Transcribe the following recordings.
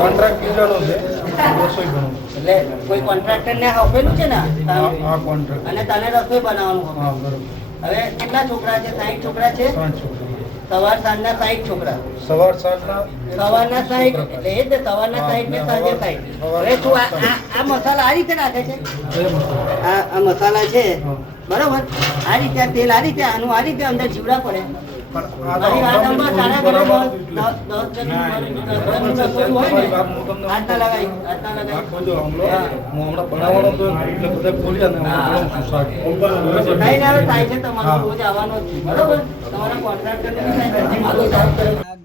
Contract લીધેલો છે રસોઈ બનાવું. એટલે કોઈ કોન્ટ્રાક્ટરને આપેલું છે ને આ કોન્ટ્રાક્ટ. અને તને રસોઈ બનાવવાનું. હા બરોબર. હવે કેટલા છોકરા છે? 60 છોકરા છે. 5 છોકરા. સવાર સાંજના 60 છોકરા. સવારના 60 એટલે એ જ સવારના 60 ને સાંજે 60. હવે તું આ મસાલા આ રીતે નાખે છે? આ મસાલા છે બરોબર, આ રીતે તેલ આ રીતે, આનું આ રીતે અંદર જીવડા પડે. મારી વાત સાંભળ, તારા ઘરે 10 રસોઈ હોય ને, હાથના લગાવી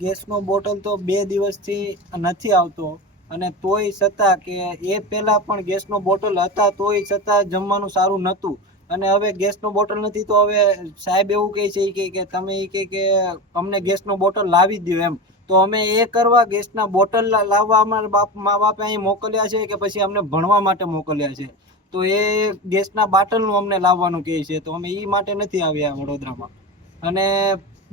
ગેસનો બોટલ તો 2 દિવસથી નથી આવતો, અને તોય છતાં કે એ પહેલા પણ ગેસનો બોટલ હતા તોય છતાં જમવાનું સારું નહોતું. અને હવે ગેસનો બોટલ નથી તો હવે સાહેબ એવું કહે છે કે તમે કે અમને ગેસનો બોટલ લાવી દો એમ. તો અમે એ કરવા ગેસના બોટલ લાવવા અમારા મા બાપે અહીં મોકલ્યા છે કે પછી અમને ભણવા માટે મોકલ્યા છે? તો એ ગેસના બાટલનું અમને લાવવાનું કહે છે, તો અમે એ માટે નથી આવ્યા વડોદરામાં. અને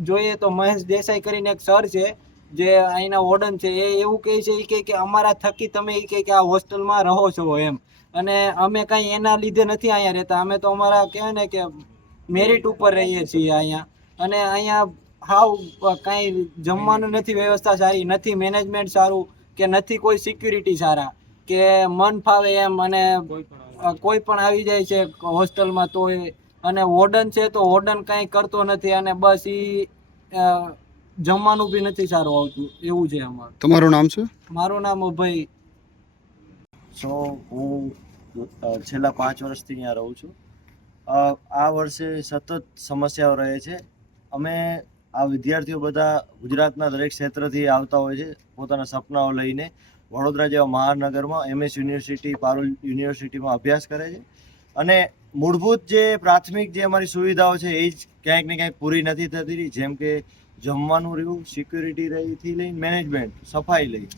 જોઈએ તો મહેશ દેસાઈ કરીને એક સર છે જે અહીંના વોર્ડન છે, એ એવું કહે છે કે અમારા થકી તમે કે આ હોસ્ટેલમાં રહો છો એમ. અને અમે કાંઈ એના લીધે નથી અહીંયા રહેતા, અમે તો અમારા કહેવાય ને કે મેરિટ ઉપર રહીએ છીએ અહીંયા. અને અહીંયા હાવ કાંઈ જમવાનું નથી, વ્યવસ્થા સારી નથી, મેનેજમેન્ટ સારું કે નથી, કોઈ સિક્યુરિટી સારા કે મન ફાવે એમ. અને કોઈ પણ આવી જાય છે હોસ્ટેલમાં તો અને વોર્ડન છે તો વોર્ડન કાંઈ કરતો નથી, અને બસ એ જમવાનું બી નથી સારું આવતું, એવું છે અમારું. તમારું નામ શું? મારું નામ અભય. હું છેલ્લા 5 વર્ષથી અહીંયા રહું છું. આ વર્ષે સતત સમસ્યાઓ રહે છે. અમે આ વિદ્યાર્થીઓ બધા ગુજરાતના દરેક ક્ષેત્રથી આવતા હોય છે પોતાના સપનાઓ લઈને. વડોદરા જેવા મહાનગરમાં MS યુનિવર્સિટી, પારુલ યુનિવર્સિટીમાં અભ્યાસ કરે છે. અને મૂળભૂત જે પ્રાથમિક જે અમારી સુવિધાઓ છે એ જ ક્યાંક ને ક્યાંક પૂરી નથી થતી, જેમ કે જમવાનું રહ્યું, સિક્યુરિટી રહીથી લઈને મેનેજમેન્ટ, સફાઈ લઈ.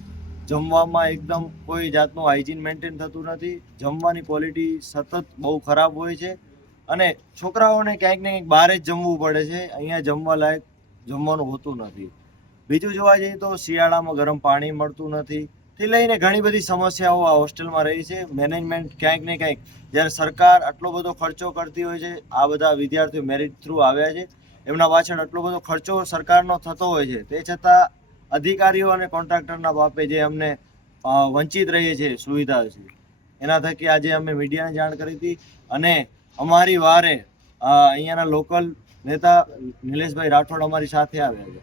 જમવામાં એકદમ કોઈ જાતનું હાઇજીન મેન્ટેન થતું નથી. જમવાની ક્વોલિટી સતત બહુ ખરાબ હોય છે, અને છોકરાઓને ક્યાંક ને ક્યાંક બહાર જ જમવું પડે છે. અહીંયા જમવા લાયક જમવાનું હોતું નથી. બીજું જોવા જઈએ તો શિયાળામાં ગરમ પાણી મળતું નથી થી લઈને ઘણી બધી સમસ્યાઓ આ હોસ્ટેલમાં રહી છે. મેનેજમેન્ટ ક્યાંક ને ક્યાંક, જ્યારે સરકાર આટલો બધો ખર્ચો કરતી હોય છે, આ બધા વિદ્યાર્થીઓ મેરિટ થ્રુ આવ્યા છે, એમના પાછળ આટલો બધો ખર્ચો સરકારનો થતો હોય છે, તે છતાં અધિકારીઓ અને કોન્ટ્રાક્ટરના બાપે જે અમને વંચિત રહીએ છીએ સુવિધા છે, એના થકી આજે અમે મીડિયાને જાણ કરી હતી. અને અમારી વારે અહીંયાના લોકલ નેતા નિલેશભાઈ રાઠોડ અમારી સાથે આવ્યા છે.